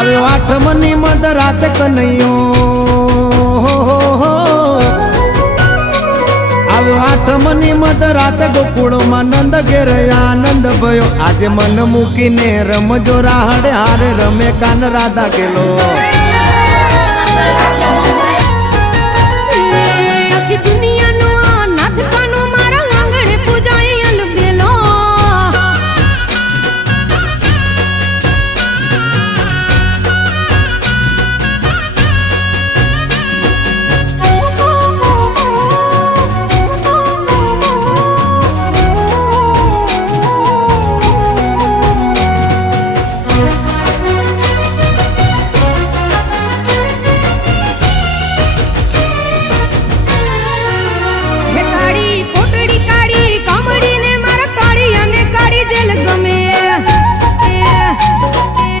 આવ્યો આઠમની મધ રાત કનૈયો આવ્યો આઠમની મધ રાત ગોકુળમાં નંદ ઘેર આનંદ ભયો આજે મન મૂકીને રમજો રાહડે હારે રમે કાન રાધા ગેલો આખી દુનિયા